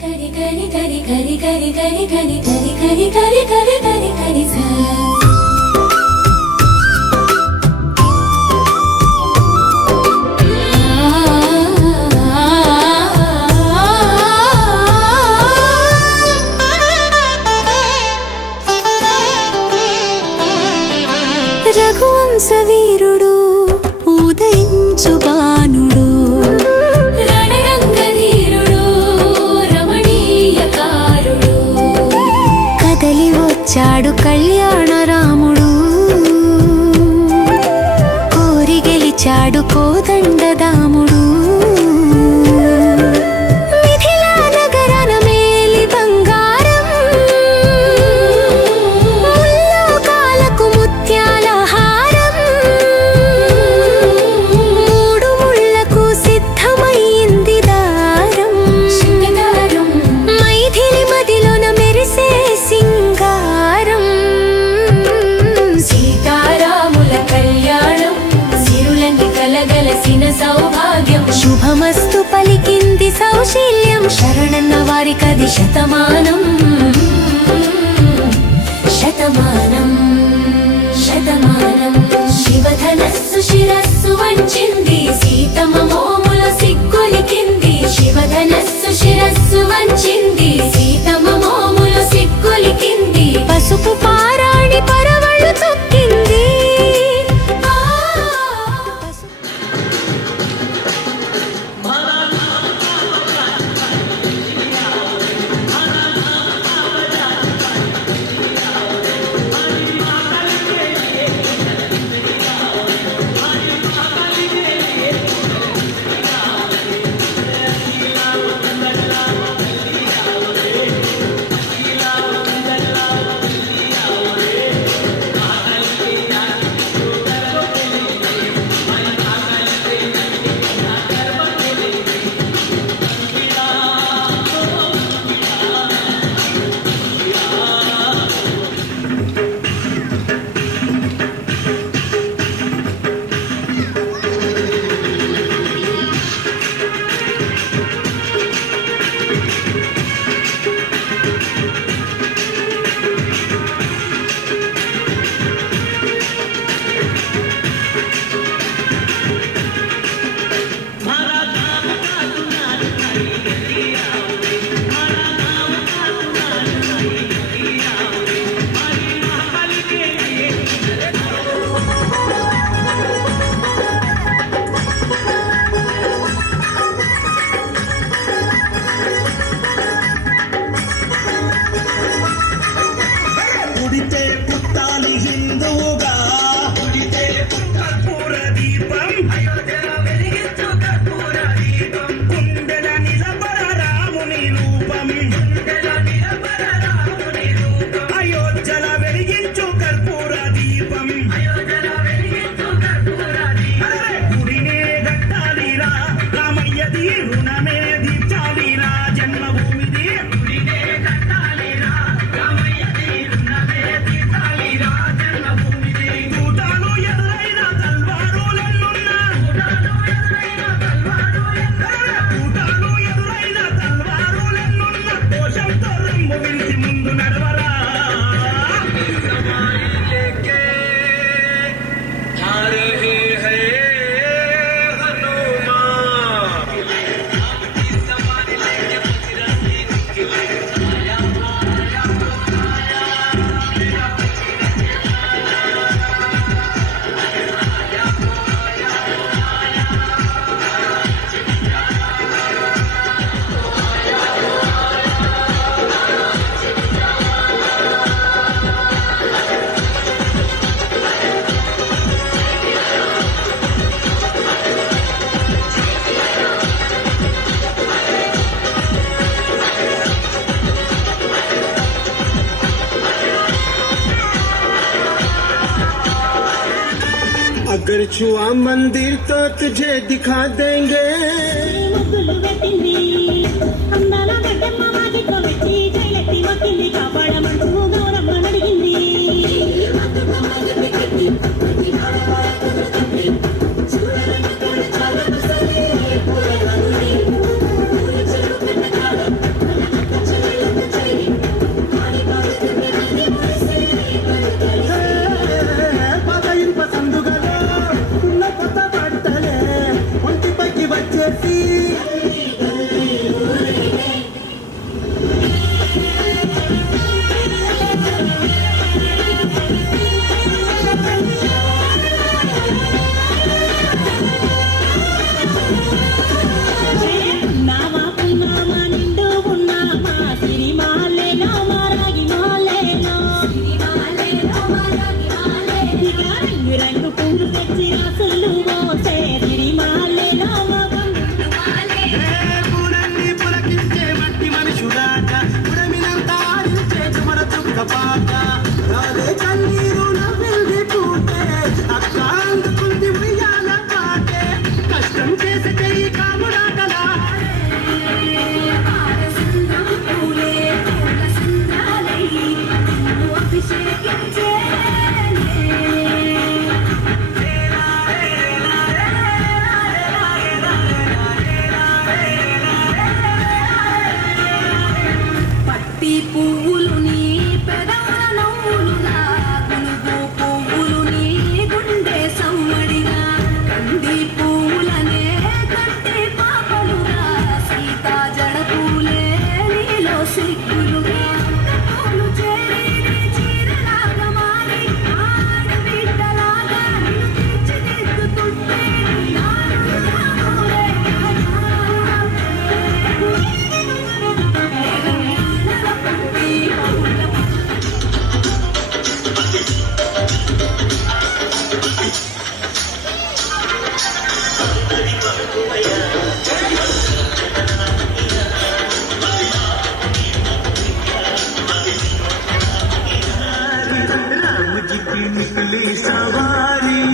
కరి కరి కరి కరి కరి కరి కరి కరి కరి కరి కరి కరి కరి సా రఘువంశ వీరుడు ఉదయించు బాణుడు రణరంగధీరుడు రమణీయకారుడు కదలి వచ్చాడు కళ్యాణ రాముడు కోరి గెలిచాడు కోదండదాముడు శుభమస్తు పలికింది సౌశీల్యం శరణన్న వారికది శతమానం శతమానం శతమానం శివధనస్సు శిరస్సు వంచింది సీతమ్మ మోముల సిగ్గులికింది శివధనస్సు శిరస్సు వంచింది సీతమ్మ మోముల సిగ్గులికింది పసుపు పారాణి పరవళ్ళు తొక్కింది अगर छुआ मंदिर तो तुझे दिखा देंगे सवारी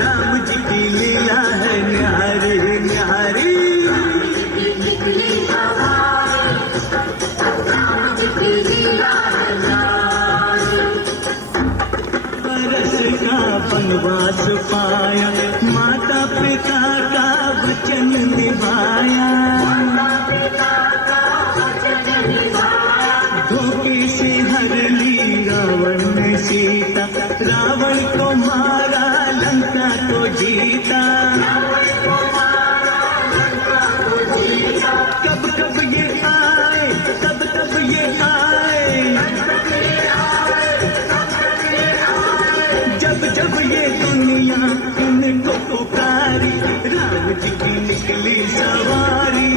राम जी की लीला है न्यारी न्यारी बरस का वनवास पाया माता पिता का वचन निभाया धोखे से हर ली रावण ने सीता रावण को मारा लंका को जीता कब कब ये आए कब कब ये आए जब जब ये दुनिया इनको पुकारी राम जी की निकली सवारी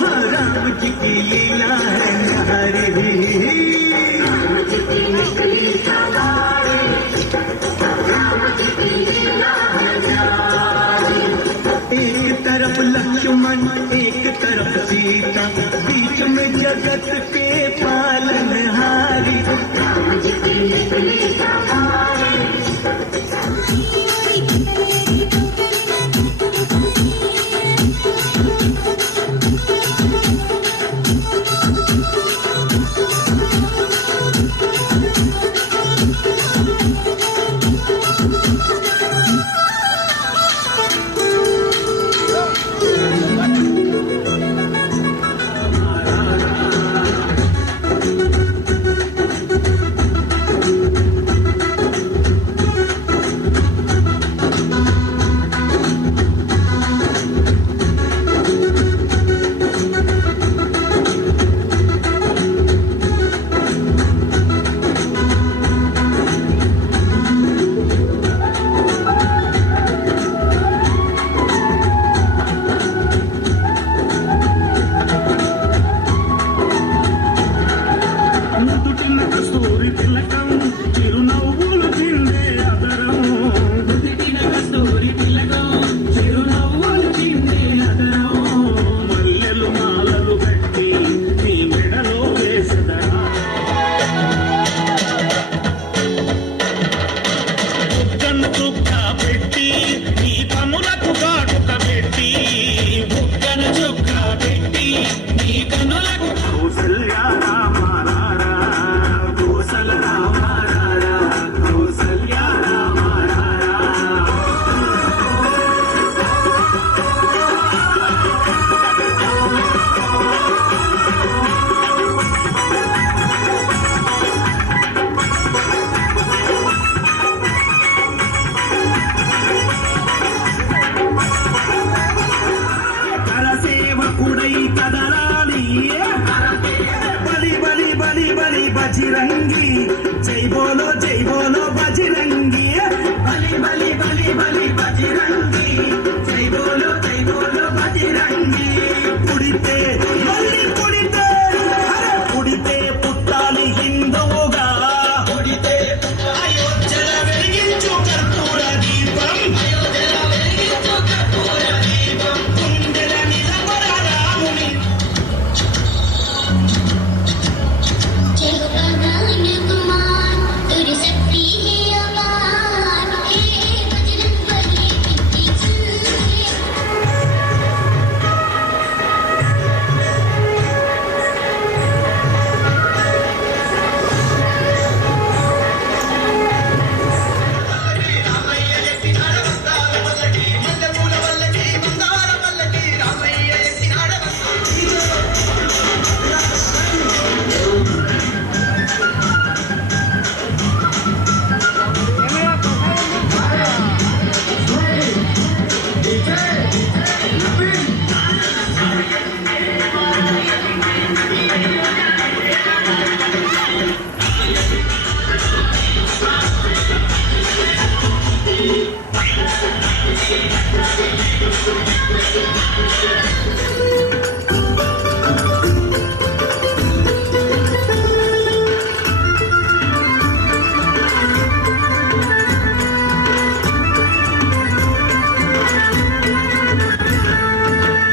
हाँ राम जी की लीला है न्यारी राम जी की निकली सवारी राम जी की लीला है न्यारी एक तरफ लक्ष्मण एक तरफ सीता बीच में जगत के पालनहारी राम जी की निकली सवारी बजरंगी जय बोलो बजरंगी बली बली बली बली बजरंगी जय बोलो बजरंगी पुड़िते मल्ली पुड़िते अरे पुड़िते पुट्टाली हिंदुगा पुड़िते अयोध्यల వెలిగించు కర్పూర దీపం గుండెల నిలబడ రాముని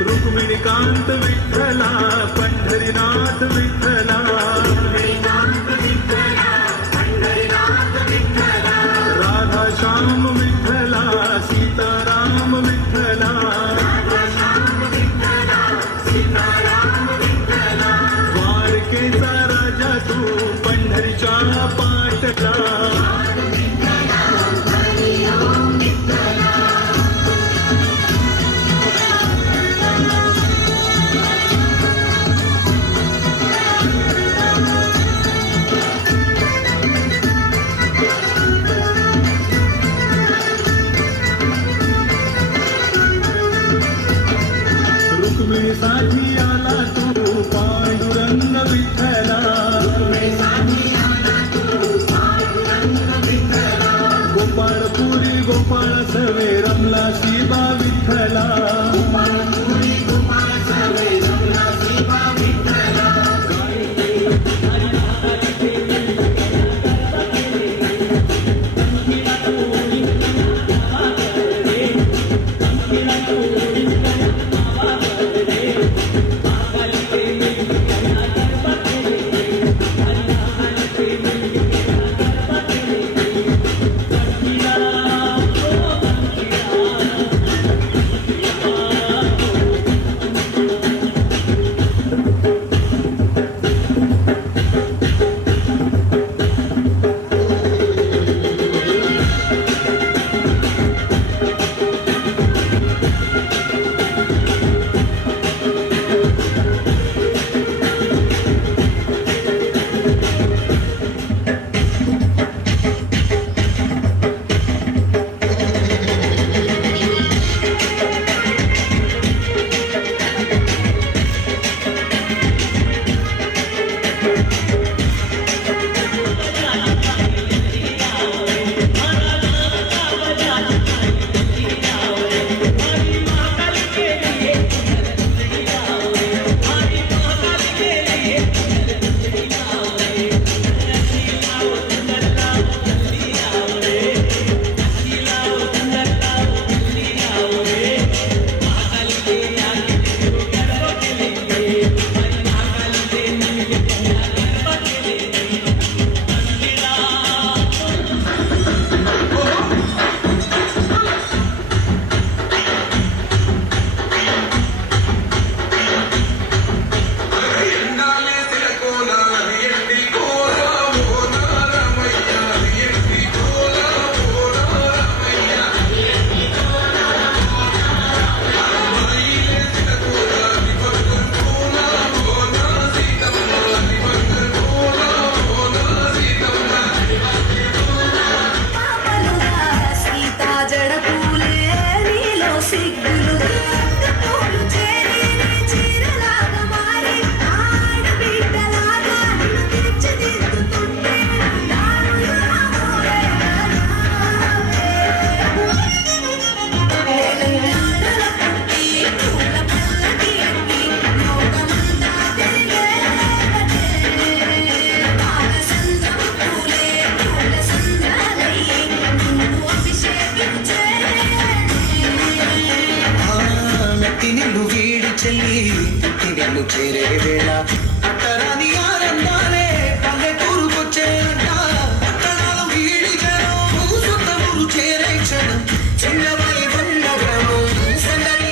रुक्मिणीकांत विठ्ठला पंढरीनाथ विठ्ठला साठी आला तू पांडुरंग विठ्ठला गोपाळपुरी गोपाळ सवे रमला शिवा विठ्ठला చేరే వేళ అట్టరాని ఆనందాలే పల్లెటూరుకొచ్చేనంట పట్టణాలు వీడి జనం సొంత ఊరు చేరే క్షణం చిన్నవై ఉన్న గ్రామం సందడి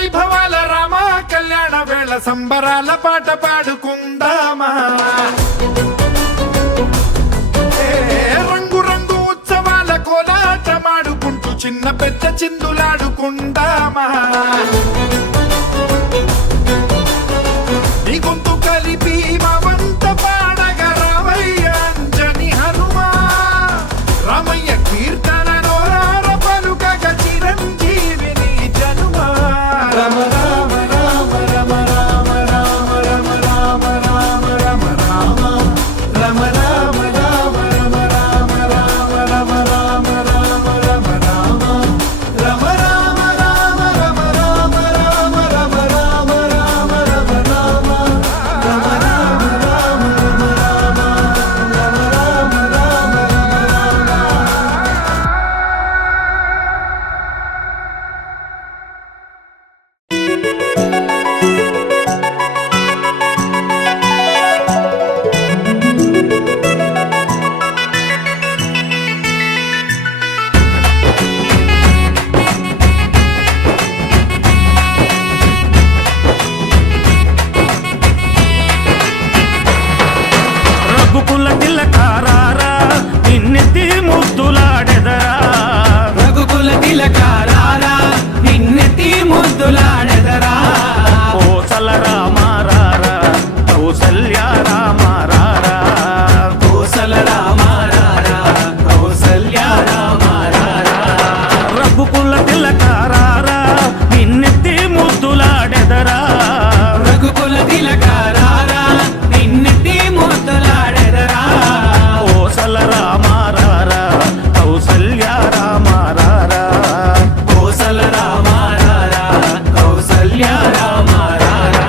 వైభవాల రామ కళ్యాణ వేళ సంబరాల పాట పాడుకుందామా రంగు రంగు ఉత్సవాల కోలాటమాడుకుంటూ చిన్న పెద్ద చిందులాడుకుందామా నీ గొంతు కలిపి మా వంత పాడగా రామయ్య అంజని హనుమా రామయ్య కీర్తన నోరార పలుకగ చిరంజీవిని జనుమా రమ రామ రామ రమ రామ రామ రమ రామ రామ రమ రామ రమ రామ రామ రమ రామ రామ రమ రామ రామ రమ రామ రమ రామ రామ రమ రామ రామ రమ రామ రామ రమ రామ రమ రామ రామ రమ రామ రఘుకుల తిలకారారా నిన్నెత్తి ముద్దులాడెదరా రఘుకుల తిలకారారా నిన్నెత్తి ముద్దులాడెదరా కోసల రామారారా కౌసల్య రామారారా కోసల రామారారా కౌసల్య రామారారా రఘుకుల తిలకారారా నిన్నెత్తి ముద్దులాడెదరా రఘుకుల తిలకారారా నిన్నెత్తి ముద్దులాడెదరా కోసల రామారారా కౌసల్య రామారారా కోసల రామారారా కౌసల్య రామారారా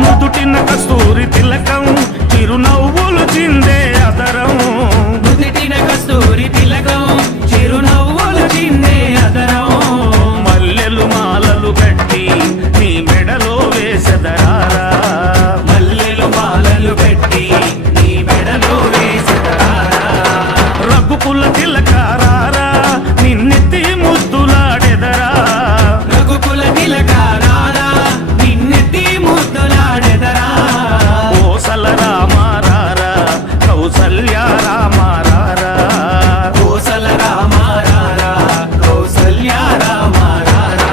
నుదుటిన కస్తూరి తిలకం చిరునవ్వులు చిందే అదరం నుదిటిన కస్తూరి తిలకం చిరునవ్వులు చిందే అదరం మల్లెలు మాలలు కట్టి నీ మెడలో వేసెదరారా మల్లెలు మాలలు పెట్టి నీ మెడలో వేసెదరారా రఘుకుల తిలకారారా నిన్నెత్తి ముద్దులాడెదరా రఘుకుల తిలకారారా నిన్నెత్తి ముద్దులాడెదరా కోసల రామారారా కౌసల్య రామారారా కోసల రామారారా కౌసల్య రామారారా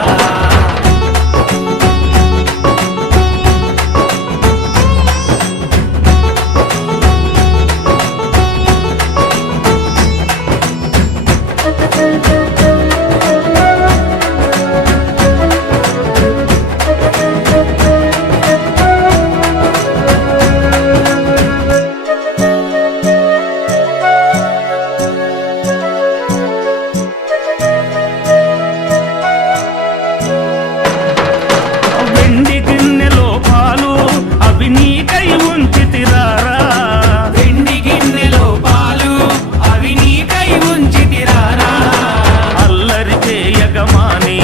వెండి గిన్నెలో పాలు అవి నీకై ఉంచితిరారా వెండి గిన్నెలో పాలు అవి నీకై ఉంచితిరారా అల్లరి చేయగమాని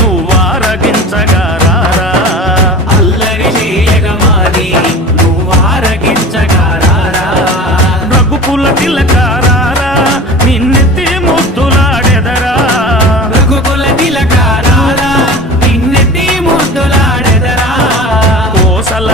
నువ్వారగించగారారా అల్లరి చేయగమాని నువ్వారగించగారారా రఘుకుల తిలకారారా నిన్నెత్తి ముద్దులాడెదరా రఘుకుల తిలకారారా నిన్నెత్తి ముద్దులాడెదరా కోసల